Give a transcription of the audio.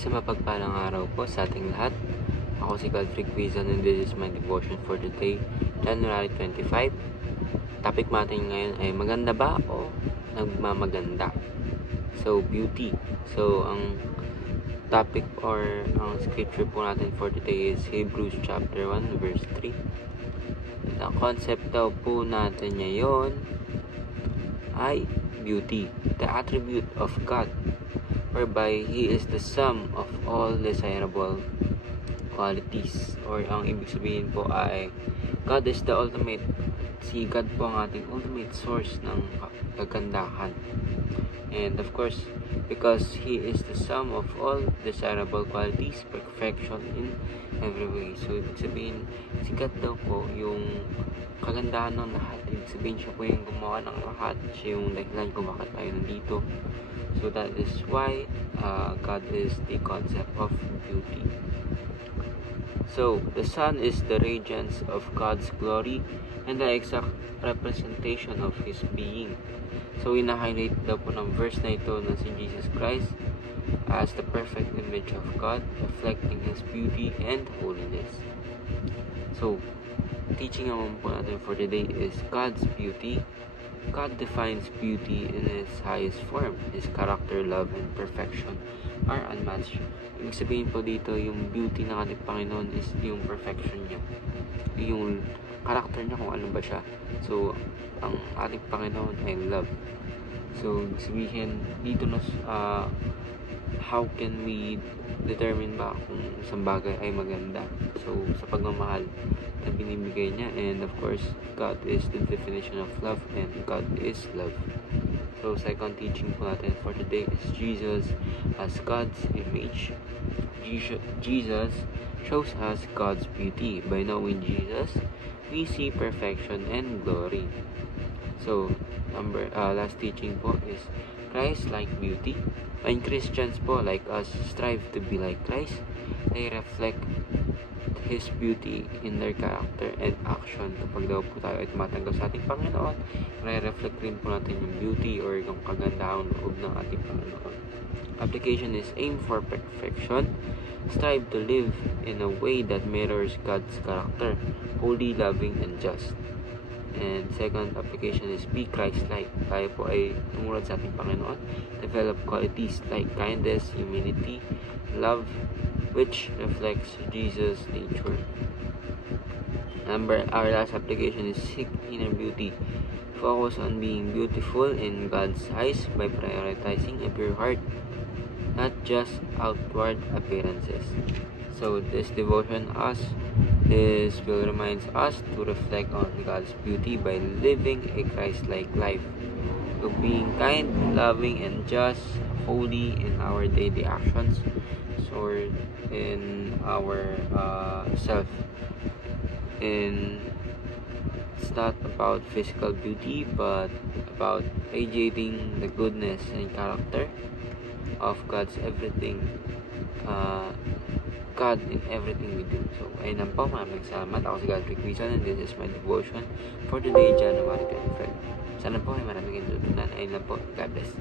Isang mapagpalang araw po sa ating lahat. Ako si Godfrey Quizon and this is my devotion for today, January 25. Topic natin ngayon ay maganda ba o nagmamaganda? So, beauty. So, ang topic or ang scripture po natin for today is Hebrews chapter 1 verse 3. Ang concept daw po natin ngayon ay beauty, the attribute of God, whereby He is the sum of all desirable qualities. Or ang ibig sabihin po ay God is the ultimate. Si God po ang ating ultimate source ng kagandahan. And of course, because He is the sum of all desirable qualities, perfection in every way. So ibig sabihin, si God daw po yung kagandahan ng lahat. Ibig sabihin, siya po yung gumawa ng lahat. Siya yung dahilan kung bakit tayo nandito. So that is why God is the concept of beauty. So, the sun is the radiance of God's glory and the exact representation of His being. So, ina-highlight daw po ng verse na ito na si Jesus Christ as the perfect image of God, reflecting His beauty and holiness. So, teaching naman po natin for today is God's beauty. God defines beauty in its highest form. His character, love, and perfection are unmatched. Ibig sabihin po dito, yung beauty ng ating Panginoon is yung perfection niya. Yung character niya kung ano ba siya. So, ang ating Panginoon ay love. So, ibig sabihin, dito na how can we determine ba kung isang bagay ay maganda? So, sa pagmamahal na binibigay niya, and of course, God is the definition of love and God is love. So, second teaching po natin for today is Jesus as God's image. Jesus shows us God's beauty. By knowing Jesus, we see perfection and glory. So, last teaching po is Christ-like beauty. When Christians po like us strive to be like Christ, they reflect His beauty in their character and action. Kapag daw po tayo ay tumatanggap sa ating Panginoon, re-reflect rin po natin yung beauty or yung kagandahang loob ng ating Panginoon. Application is aim for perfection. Strive to live in a way that mirrors God's character, holy, loving, and just. And second application is be Christ-like. Tayo po ay tumulad sa ating Panginoon. Develop qualities like kindness, humility, love, which reflects Jesus' nature. Our last application is seek inner beauty. Focus on being beautiful in God's eyes by prioritizing a pure heart, not just outward appearances. So this devotion will remind us to reflect on God's beauty by living a Christ-like life, to being kind, loving, and just, holy in our daily actions, or in our self. And it's not about physical beauty, but about radiating the goodness and character of God's everything. God in everything we do. So, ayun lang po. Maraming salamat. Ako si Godfrey Quizon and this is my devotion for today, January 25. Sana po ay maraming natutunan. Ayun lang po. God bless.